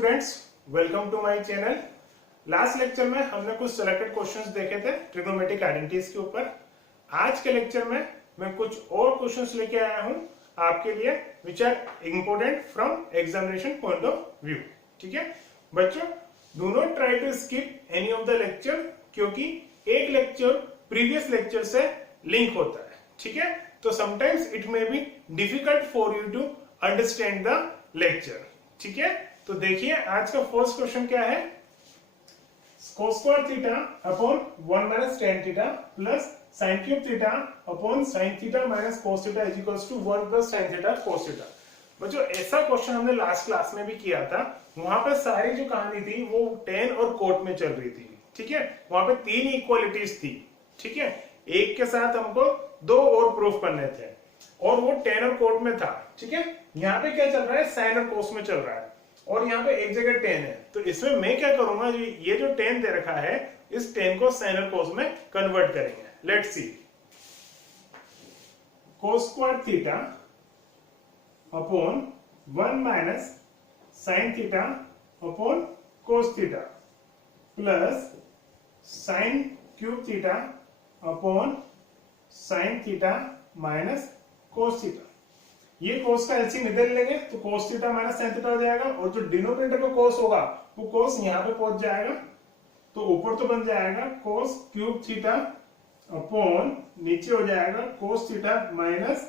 Students, welcome to my channel. Last lecture में हमने कुछ सिलेक्टेड क्वेश्चंस देखे थे ट्रिग्नोमेट्रिक आइडेंटिटीज के ऊपर। आज के लेक्चर में मैं कुछ और क्वेश्चंस लेके आया हूं आपके लिए which are important from examination point of view. ठीक है बच्चों, do not try to skip any of the lecture, क्योंकि एक लेक्चर प्रीवियस लेक्चर से लिंक होता है। ठीक है, तो sometimes it may be difficult for you to understand the lecture. ठीक है, तो देखिए आज का फर्स्ट क्वेश्चन क्या है। cos square theta upon 1 minus tan theta plus sin cube theta upon sin theta minus cos theta is equals to 1 plus sin theta cos theta. बच्चों ऐसा क्वेश्चन हमने लास्ट क्लास में भी किया था। वहां पे सारी जो कहानी थी वो tan और cot में चल रही थी। ठीक है, वहां पे तीन इक्वालिटीज थी। ठीक है, एक के साथ हमको दो और प्रूफ करने थे और वो tan और cot में था। ठीक है, यहाँ पे क्या चल रहा है, sin और cos में चल रहा है और यहाँ पे एक जगह tan है। तो इसमें मैं क्या करूंगा, ये जो tan दे रखा है इस tan को sin और cos में कन्वर्ट करेंगे। Let's see, cos square theta upon 1 minus sin theta upon cos theta plus sin cube theta upon sin theta minus cos theta. ये cos का एलसीएम इधर लेंगे तो cos theta minus sin theta हो जाएगा और जो डिनोमिनेटर में cos होगा वो cos यहाँ पे पहुंच जाएगा। तो ऊपर तो बन जाएगा cos क्यूब थीटा अपॉन नीचे हो जाएगा cos theta minus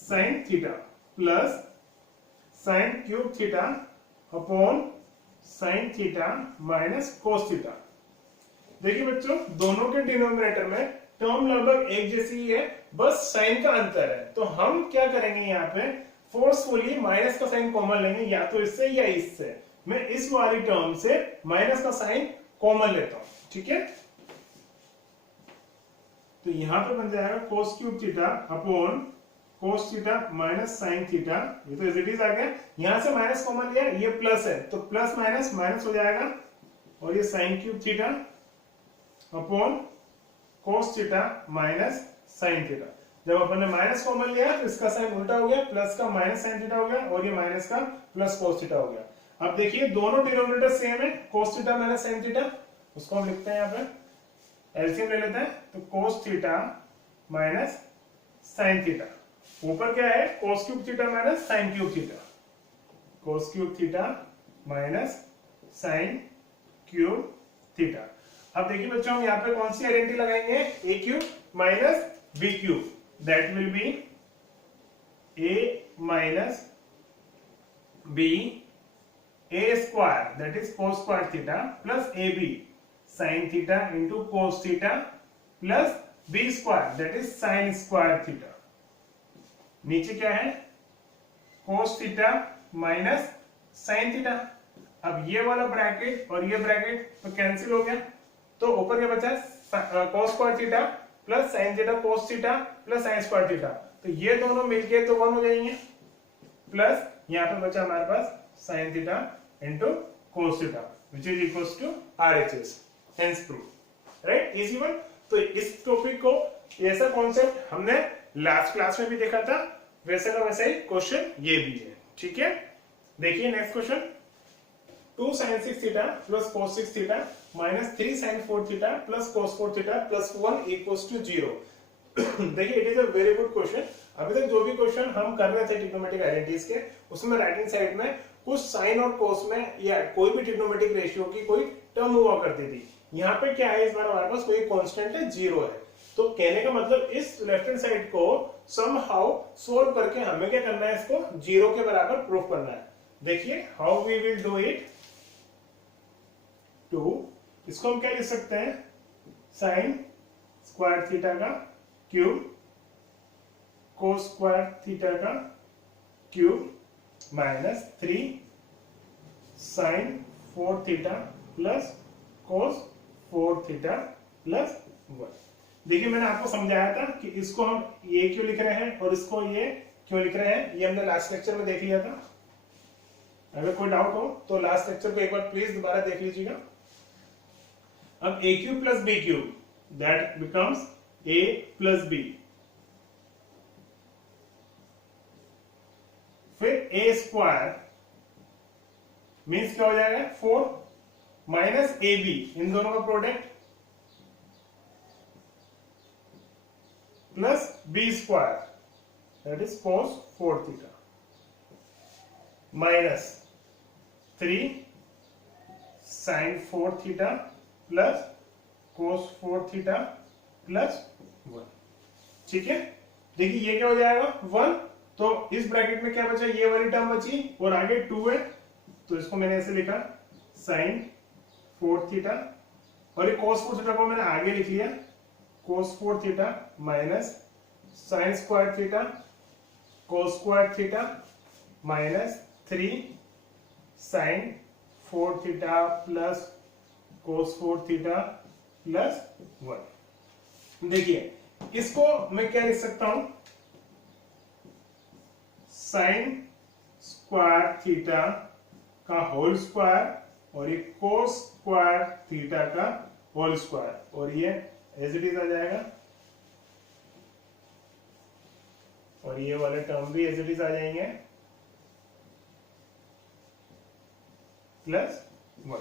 sin theta plus sin cube theta upon sin theta minus cos theta. देखिए बच्चों, दोनों के डिनोमिनेटर में टर्म लगभग एक जैसी ही है, बस साइन का अंतर है। तो हम क्या करेंगे, यहाँ पे फोर्सफुली माइनस का साइन कॉमन लेंगे, या तो इससे या इससे। मैं इस वाली टर्म से माइनस का साइन कॉमन लेता हूं। ठीक है, तो यहां पे बन जाएगा cos cube theta upon cos theta minus sin theta. ये तो एज इट इज आ गया, यहां से माइनस कॉमन लिया, ये प्लस है तो प्लस माइनस माइनस हो जाएगा और ये sin cube theta upon cos theta minus sin theta. जब अपन ने माइनस कॉमन लिया तो इसका साइन उल्टा हो गया, प्लस का माइनस sin थीटा हो गया और ये माइनस का प्लस cos थीटा हो गया। अब देखिए दोनों डिनोमिनेटर सेम है, cos theta minus sin theta, उसको हम लिखते हैं यहाँ पे एलसीएम ले लेते हैं। तो cos theta minus sin theta, ऊपर क्या है cos cube theta minus sin cube theta, cos cube theta minus sin cube theta. अब देखिए बच्चों, हम यहाँ पे कौन सी आइडेंटिटी लगाएंगे, a cube minus b cube, that will be a minus b a square that is cos square theta plus a b sin theta into cos theta plus b square that is sin square theta. नीचे क्या है cos theta minus sin theta. अब ये वाला bracket और ये bracket तो cancel हो गया, तो ऊपर क्या बचा cos square theta plus sin theta cos theta plus sin square theta. तो ये दोनों मिलके तो 1 हो जाएंगे, प्लस यहाँ पे बचा हमारे पास sin theta into cos theta which is equals to RHS, hence prove. Right, easy one. तो इस टॉपिक को, ऐसा कॉन्सेप्ट हमने लास्ट क्लास में भी देखा था, वैसे का वैसा ही क्वेश्चन ये भी है। ठीक है, देखिए next question, 2 sin 6 theta plus cos 6 theta minus 3 sin 4 theta plus cos 4 theta plus 1 equals to 0। देखिए it is a very good question. अभी तक जो भी क्वेश्चन हम कर रहे थे ट्रिग्नोमेट्रिक आइडेंटिटीज के, उसमें राइट हैंड साइड में कुछ साइन और cos में या कोई भी ट्रिग्नोमेट्रिक रेशियो की कोई टर्म हुआ करती थी। यहाँ पे क्या है, इस बार हमारे पास कोई कांस्टेंट है, 0 है। तो कहने का मतलब इस लेफ्ट हैंड साइड को समहाउ सोल्व करके हमें क्या करना है, इसको 0 के बराबर प्रूफ करना है। देखिए how we will do it. इसको हम क्या लिख सकते हैं, साइन स्क्वायर थीटा का क्यूब cos स्क्वायर थीटा का cube minus 3 sin 4 theta plus cos 4 theta plus 1। देखिए मैंने आपको समझाया था कि इसको हम ये क्यों लिख रहे हैं और इसको ये क्यों लिख रहे हैं, ये हमने लास्ट लेक्चर में देख लिया था। अगर कोई डाउट हो तो लास्ट लेक्चर को एक बार प्लीज दोबारा देख लीजिएगा। अब a cube plus b cube that becomes a plus b, फिर ए स्क्वायर मीन्स क्या हो जाएगा 4 माइनस ए बी, इन दोनों का product plus b square that is cos 4 theta minus 3 sin 4 theta plus cos 4 theta plus 1। ठीक है, देखिए ये क्या हो जाएगा 1, तो इस ब्रैकेट में क्या बचा, ये वाली टर्म बची और आगे 2 है, तो इसको मैंने ऐसे लिखा sin 4 थीटा, और ये cos 4 थीटा को मैंने आगे लिख लिया cos 4 theta minus sin square theta cos square theta minus 3 sin 4 theta plus cos 4 theta plus 1। देखिए इसको मैं क्या लिख सकता हूं, sin स्क्वायर थीटा का होल स्क्वायर और ये cos स्क्वायर थीटा का होल स्क्वायर, और ये एज इट इज आ जाएगा, और ये वाले टर्म भी एज इट इज आ जाएंगे प्लस 1।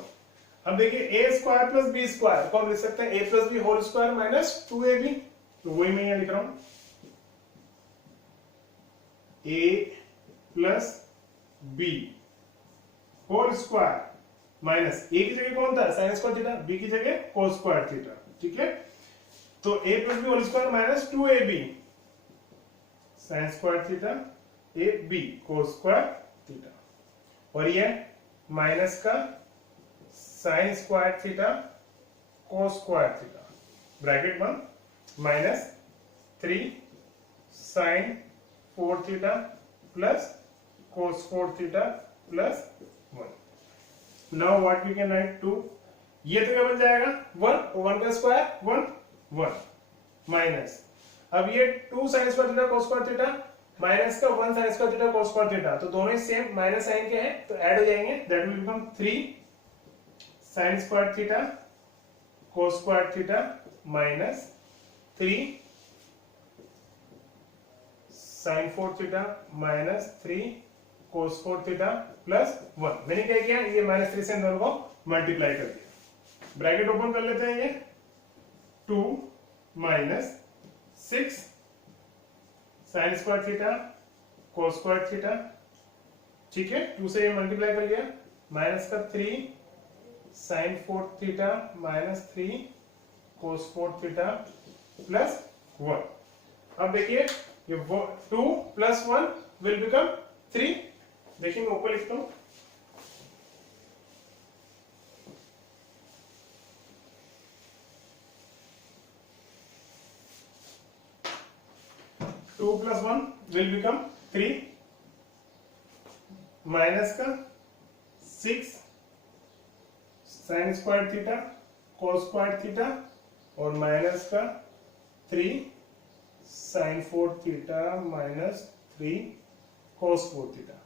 अब देखिए a square plus b square को हम लिख सकते हैं a plus b whole square minus 2ab, तो वही मैं यहां लिख रहा हूं a plus b whole square minus a की जगह कौन था साइन स्क्वायर थीटा, बी की जगह कोस स्क्वायर थीटा। ठीक है, तो a plus b whole square minus 2ab sine square theta a b cos square theta, और ये माइनस का sine square theta cos square theta bracket बंद minus 3 sine 4 theta plus cos 4 theta plus 1। Now what we can write 2, ये तो क्या बन जाएगा 1, 1 का स्क्वायर 1 1 माइनस, अब ये 2 sin square theta cos square theta minus का 1 sin square theta cos square theta, तो दोनों ही सेम माइनस साइन के हैं तो ऐड हो जाएंगे, that will become 3 sin square theta cos square theta minus 3 sin 4 theta minus 3 cos 4 theta plus 1। मैंने क्या किया, ये माइनस 3 से इन दोनों को मल्टीप्लाई कर दिया, ब्रैकेट ओपन कर लेते हैं, ये 2 minus 6 sin square theta cos square theta, ठीक है 2 से ये मल्टीप्लाई कर लिया, माइनस का 3 sin 4 theta minus 3 cos 4 theta plus 1। अब देखिए ये 2 प्लस 1 विल बिकम 3, देखिए मैं ऊपर लिखता हूं 2 plus 1 will become 3 माइनस का 6 sine square theta cos square theta और माइनस का 3 sine 4 theta minus 3 cos 4 theta.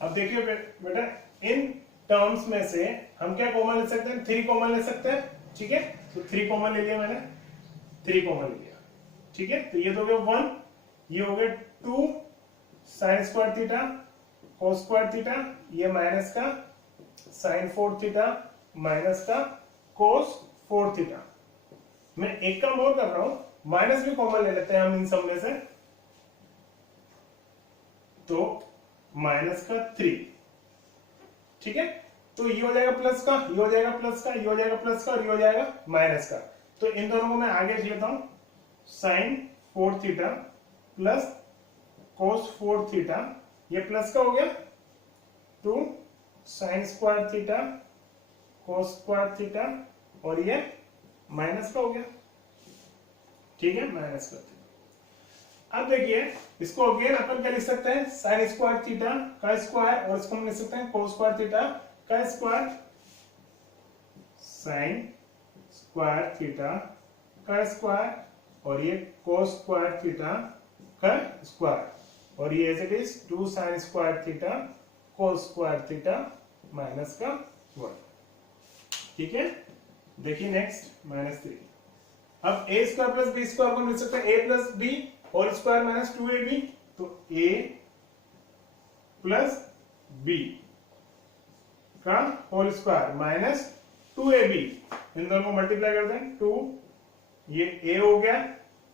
अब देखिए बेटा इन टर्म्स में से हम क्या कॉमन ले सकते हैं, 3 कॉमन ले सकते हैं, ठीक है तो 3 कॉमन ले लिया मैंने, 3 कॉमन ले लिया, ठीक है तो ये तो हो गया 1, ये हो गया 2 sine square theta cos square theta, ये माइनस का साइन 4 थीटा माइनस का cos 4 थीटा। मैं एक काम और कर रहा हूं, माइनस भी कॉमन ले लेते हैं हम इन सब में से, तो माइनस का 3, ठीक है तो ये हो जाएगा प्लस का, ये हो जाएगा प्लस का, ये हो जाएगा प्लस का और ये हो जाएगा माइनस का, तो इन दोनों को मैं आगे लिख लेता हूं sine 4 theta plus cos 4 theta, ये प्लस का हो गया 2 sine square theta cos square theta और ये माइनस का हो गया, ठीक है माइनस का थीटा। अब देखिए इसको अगेन अपन क्या लिख सकते हैं, साइन स्क्वायर थीटा का स्क्वायर और इसको हम लिख सकते हैं cos स्क्वायर थीटा का स्क्वायर, साइन स्क्वायर थीटा का स्क्वायर और ये cos स्क्वायर थीटा का स्क्वायर और ये as it is 2 sine square theta cos square theta minus का 1, ठीक है। देखिए नेक्स्ट माइनस 3, अब a square plus b square को मिल सकता है a plus b whole square minus 2ab, तो a प्लस बी का होल स्क्वायर माइनस 2ab, इन दोनों को मल्टीप्लाई कर दें, 2 ये a हो गया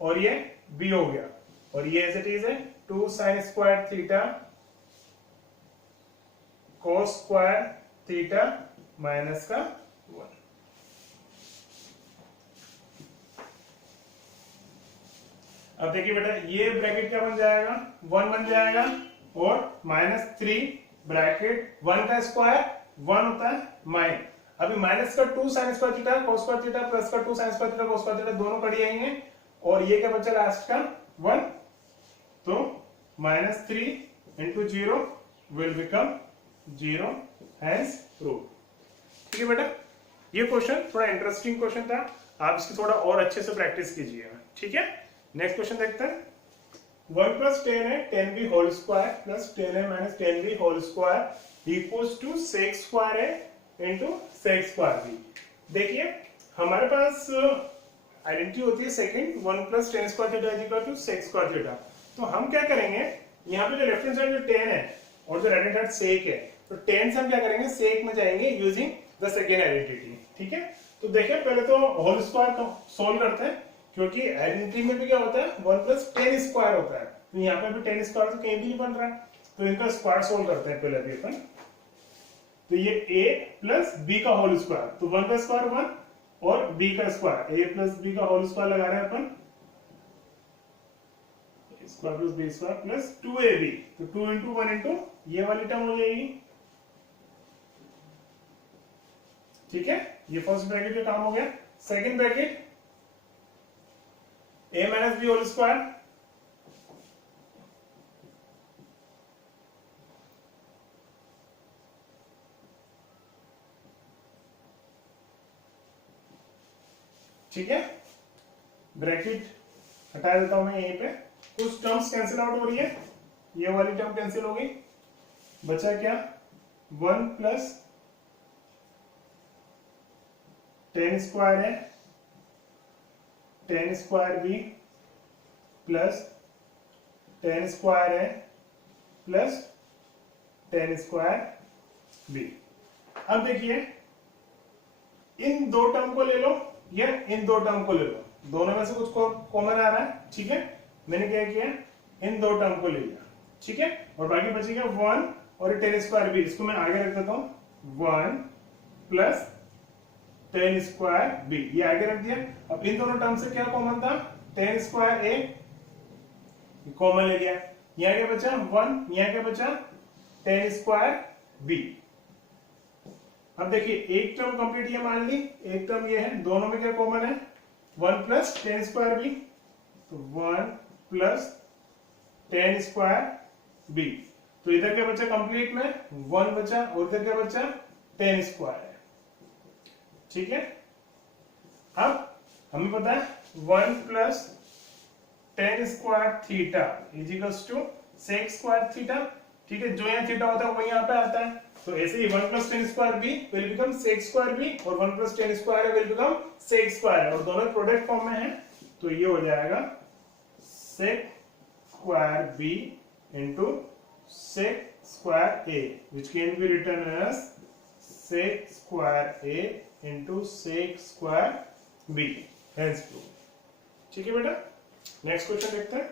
और ये b हो गया, और ये एज इट इज है 2 sine square theta cos square theta minus का 1। अब देखिए बेटा, ये ब्रैकेट क्या बन जाएगा, 1 बन जाएगा, और -3 ब्रैकेट 1 का स्क्वायर 1 होता है माइन, अभी माइनस का 2 sine square theta cos square theta plus का 2 sine square theta cos square theta दोनों कड़ी आएंगे, और ये क्या बचा लास्ट का 1, तो -3 into 0 will become 0 hence proof। ठीक है बेटा, ये क्वेश्चन थोड़ा इंटरेस्टिंग क्वेश्चन था, आप इसकी थोड़ा और अच्छे से प्रैक्टिस कीजिएगा। ठीक है, नेक्स्ट क्वेश्चन देखते हैं। 1 plus 10 है 10b whole square plus 10a minus 10b whole square equals to sec square है इंटू sec स्क्वायर b। देखिए हमारे पास आइडेंटिटी होती है second, 1 plus 10 square theta is equal to sec square theta. तो हम क्या करेंगे, यहाँ पे जो लेफ्ट हैंड साइड जो 10 है और जो राइट हैंड साइड sec है, तो 10 से हम क्या करेंगे sec में जाएंगे यूजिंग द सेकंड आइडेंटिटी। ठीक है, तो देखिए पहले तो होल स्क्वायर को सोल्व करते हैं, क्योंकि आइडेंटिटी में भी क्या होता है 1 plus 10 स्क्वायर होता है, तो यहाँ पे भी 10 स्क्वायर तो कहीं भी नहीं बन रहा है, तो इनका स्क्वायर सोल्व करते हैं पहले अभी अपन। तो ये a प्लस b का होल स्क्वायर, तो 1 का स्क्वायर 1 और b का स्क्वायर, a प्लस b का होल स्क्वायर लगा रहे हैं अपन, square plus b square plus 2ab, तो 2 इंटू 1 इंटू ये वाली टर्म हो जाएगी। ठीक है, ये फर्स्ट ब्रैकेट का काम हो गया। Second bracket a minus b whole square ठीक है, ब्रैकेट हटा देता हूं मैं यहीं पे, कुछ टर्म्स कैंसिल आउट हो रही है, ये वाली टर्म कैंसिल हो गई, बचा क्या 1 प्लस 10 स्क्वायर है 10 स्क्वायर b प्लस 10 स्क्वायर है प्लस 10 स्क्वायर b। अब देखिए इन दो टर्म को ले लो या इन दो टर्म को ले लो, दोनों में से कुछ कॉमन आ रहा है। ठीक है, मैंने क्या किया, इन दो टर्म को ले लिया। ठीक है, और बाकी बचेगा 1 और 10 स्क्वायर b, इसको मैं आगे रख देता हूं 1 प्लस 10 स्क्वायर b, ये आगे रख दिया। अब इन दोनों टर्म से क्या कॉमन था, 10 स्क्वायर a कॉमन ले लिया, यहाँ क्या बचा 1, यहाँ क्या बचा 10 स्क्वायर b। अब देखिए एक टर्म कंप्लीट ये मान ली, एक टर्म ये है, दोनों में क्या कॉमन है 1 प्लस 10 स्क्वायर b, तो 1 प्लस 10 स्क्वायर b, तो इधर क्या बचा कंप्लीट में 1 बचा और इधर क्या बचा 10 स्क्वायर है। ठीक है, अब हमें पता है 1 plus 10 square theta is equals to sec square theta. ठीक है, जो यहाँ थीटा होता है वो यहाँ पे आता है, तो ऐसे ही 1 plus 10 square b will become sec square b और 1 plus 10 square will become sec square, और दोनों प्रोडक्ट फॉर्म में है, तो ये हो जाएगा sec square b into sec square a, which can be written as sec square a into sec square b, hence proof. ठीक है बेटा, नेक्स्ट क्वेश्चन देखते हैं।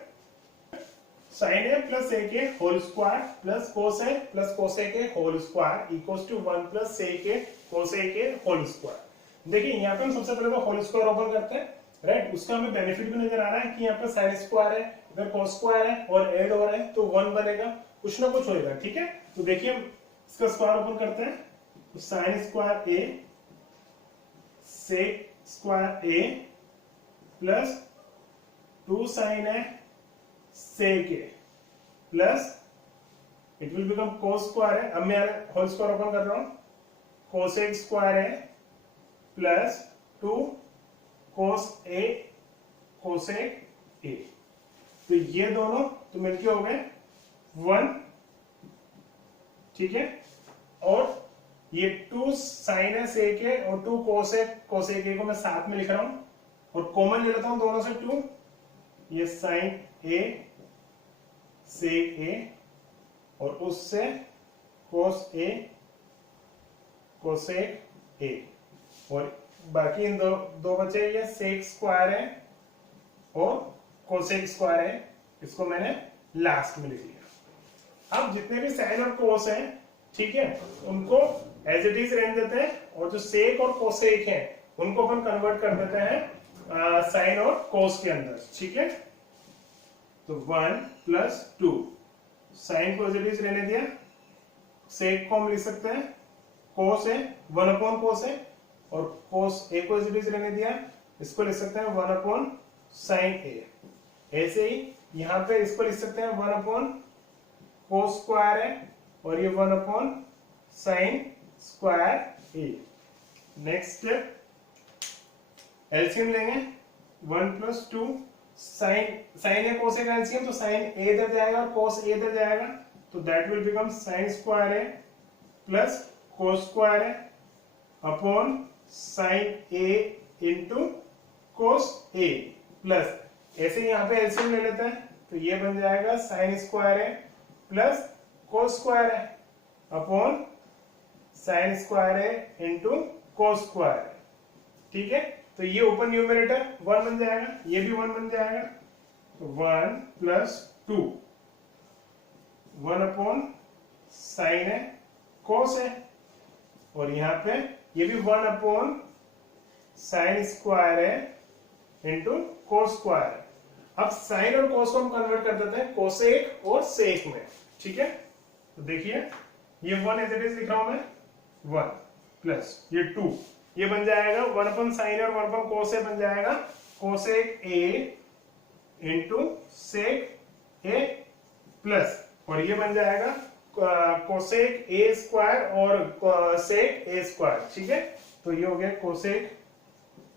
sin a plus sec a whole square plus cos a plus cosec a whole square equals to 1 plus sec a cosec a whole square. देखिए यहाँ पे हम सबसे पहले तो होल स्क्वायर ओपन करते हैं, राइट, उसका हमें बेनिफिट भी नजर आ रहा है कि यहाँ पे sin स्क्वायर है, इधर cos स्क्वायर है और ऐड हो रहा है, तो 1 बनेगा, कुछ ना कुछ होएगा। ठीक है, तो देखिए इसका स्क्वायर ओपन करते हैं, तो sin square a sec square a plus 2 sin a sec a plus it will become cos square है, अब मैं होल स्क्वायर ओपन कर रहा हूं, cosec स्क्वायर है plus 2 cos a cosec a, तो ये दोनों तो मिलके हो गए 1। ठीक है, और ये 2 sin a sec a और 2 cosec a को मैं साथ में लिख रहा हूं, और कॉमन ले लेता हूं दोनों से 2, ये sin a sec a और उससे cos a कोसेक ए, और बाकी इन दो बचे, ये सेक स्क्वायर है और कोसेक स्क्वायर है, इसको मैंने लास्ट में लिख लिया। अब जितने भी साइन और कोस हैं, ठीक है, उनको एज इट इज रहने देते हैं, और जो सेक और कोसेक हैं उनको अपन कन्वर्ट कर देते हैं साइन और कोस के अंदर, ठीक है। तो 1 + 2, साइन को एज इट इज रहने दिया, सेक को हम लिख सकते हैं कोस है 1/कोस है, और कोस ए को एज इट इज रहने दिया, इसको लिख सकते हैं 1/sin ए। ऐसे ही यहां पे इसको लिख सकते हैं 1/कोस स्क्वायर है, और ये 1/sin स्क्वायर ए। नेक्स्ट एलसीएम लेंगे, 1 + 2, साइन ए कोस ए का एलसीएम, तो साइन ए इधर जाएगा और कोस ए इधर जाएगा, तो that will become sin square A plus cos square A upon sin A into cos A, plus ऐसे यहां पे एलसीएम ले लेते हैं, तो ये बन जाएगा sin स्क्वायर ए प्लस कोस स्क्वायर ए अपॉन sin स्क्वायर ए इंटू कोस स्क्वायर, ठीक है। तो ये ओपन न्यूमरेटर 1 बन जाएगा, ये भी 1 बन जाएगा, तो 1 + 2, 1/sin है कोस है, और यहाँ पे ये भी 1/sin स्क्वायर है इंटू कोस स्क्वायर। अब साइन और कोस को हम कन्वर्ट कर देते हैं कोसेक और सेक में, ठीक है। तो देखिए ये 1 एज इट इज लिख रहा हूं मैं, 1 प्लस ये 2, ये बन जाएगा 1/sin और 1/cos ए, बन जाएगा cosec a into sec a plus, और ये बन जाएगा कोसेक ए स्क्वायर और सेक ए स्क्वायर, ठीक है। तो ये हो गया कोसेक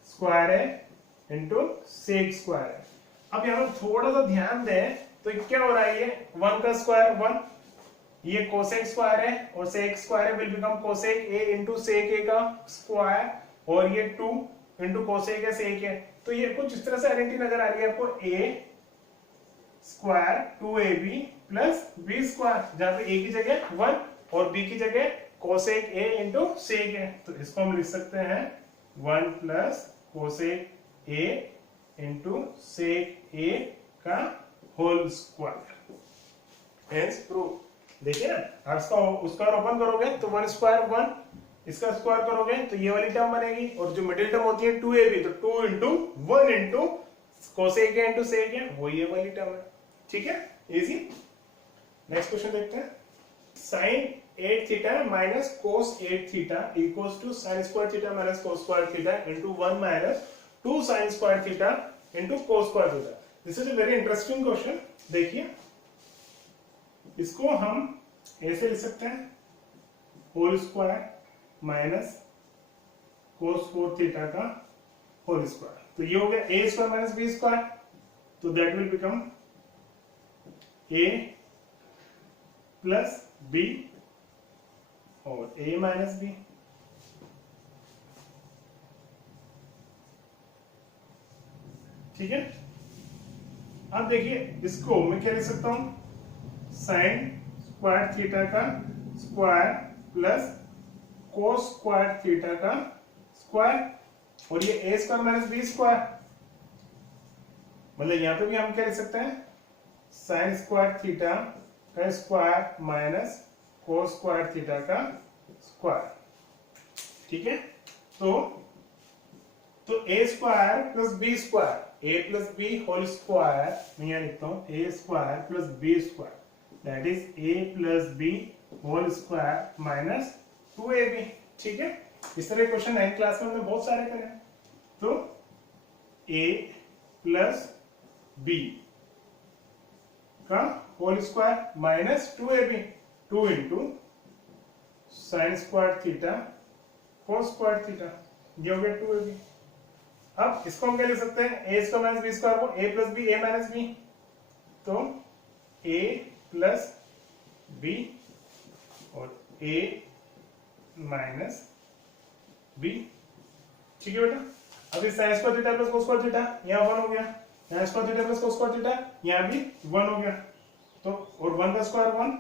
स्क्वायर है इंटू सेक स्क्वायर है। अब यहाँ थोड़ा सा ध्यान दें, तो क्या हो रहा है, ये 1 का स्क्वायर 1, ये कोसेक स्क्वायर है और सेक स्क्वायर है, will become cosec a into sec a का स्क्वायर, और ये 2 इंटू कोसेक ए सेक है। तो ये कुछ इस तरह से आइडेंटिटी नजर आ रही है आपको, a square 2ab plus b square, जहां पे ए की जगह 1 और बी की जगह कोसेक ए इंटू सेक है, तो इसको हम लिख सकते हैं 1 plus cosec a into sec a का होल स्क्वायर। Hence prove. देखिए ना, आप उसका ओपन करोगे तो 1 स्क्वायर 1, इसका स्क्वायर करोगे तो ये वाली टर्म बनेगी, और जो मिडिल टर्म होती है 2ab, तो 2 into 1 into cosec a into sec है, वो ये वाली टर्म है, ठीक है, इजी। नेक्स्ट क्वेश्चन देखते हैं। sin 8 theta minus cos 8 theta equals to sin square theta minus cos square theta into 1 minus 2 sin square theta into cos square theta. This is a very interesting question. देखिए, इसको हम ऐसे लिख सकते हैं whole square minus cos 4 theta का whole square, तो ये हो गया a square minus b square, तो that will become a plus b और a माइनस b, ठीक है। अब देखिए, इसको मैं क्या लिख सकता हूं, साइन स्क्वायर थीटा का square plus cos square theta का स्क्वायर, और ये a square minus b square, मतलब यहां पे भी हम क्या लिख सकते हैं, साइन स्क्वायर थीटा का square minus cos square theta का स्क्वायर, ठीक है। तो a square plus b square, a plus b whole square, मैं यहां लिखता हूं a square plus b square, that is a plus b whole square minus 2ab, ठीक है। इस तरह क्वेश्चन 9th क्लास में हमने बहुत सारे करे हैं। तो a प्लस b का whole square minus 2ab, 2 into sine square theta cos square theta, ये हो गया 2ab। अब इसको हम क्या लिख सकते हैं, a square minus b square को a plus b, a minus b, तो a प्लस b और a माइनस b, ठीक है बेटा। अब इस sign square theta plus cos square theta यहाँ 1 हो गया, यहाँ square theta plus cos square theta यहाँ भी 1 हो गया, तो और 1 का square 1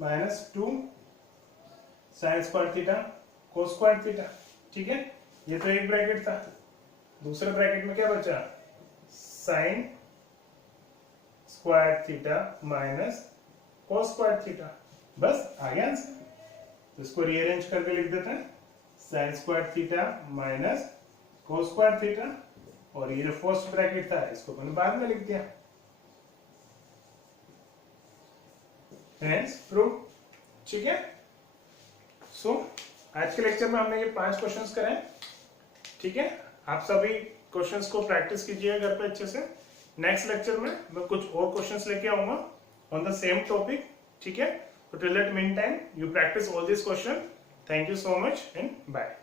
minus 2 sine square theta cos square theta. ठीक है, ये तो एक ब्रैकेट था, दूसरे ब्रैकेट में क्या बचा, sign square theta minus cos square theta. बस आ गया आंसर। तो इसको रीअरेंज करके लिख देते हैं, sine square theta minus cos square theta, और ये जो फर्स्ट ब्रैकेट था इसको मैंने बाद में लिख दिया। Hence prove. ठीक है, सो आज के लेक्चर में हमने ये 5 क्वेश्चंस करे। ठीक है, आप सभी क्वेश्चंस को प्रैक्टिस कीजिए घर पे अच्छे से। नेक्स्ट लेक्चर में मैं कुछ और क्वेश्चंस लेके आऊंगा ऑन द सेम टॉपिक। ठीक है, तो till that mean time you practise all this question. Thank you so much and bye.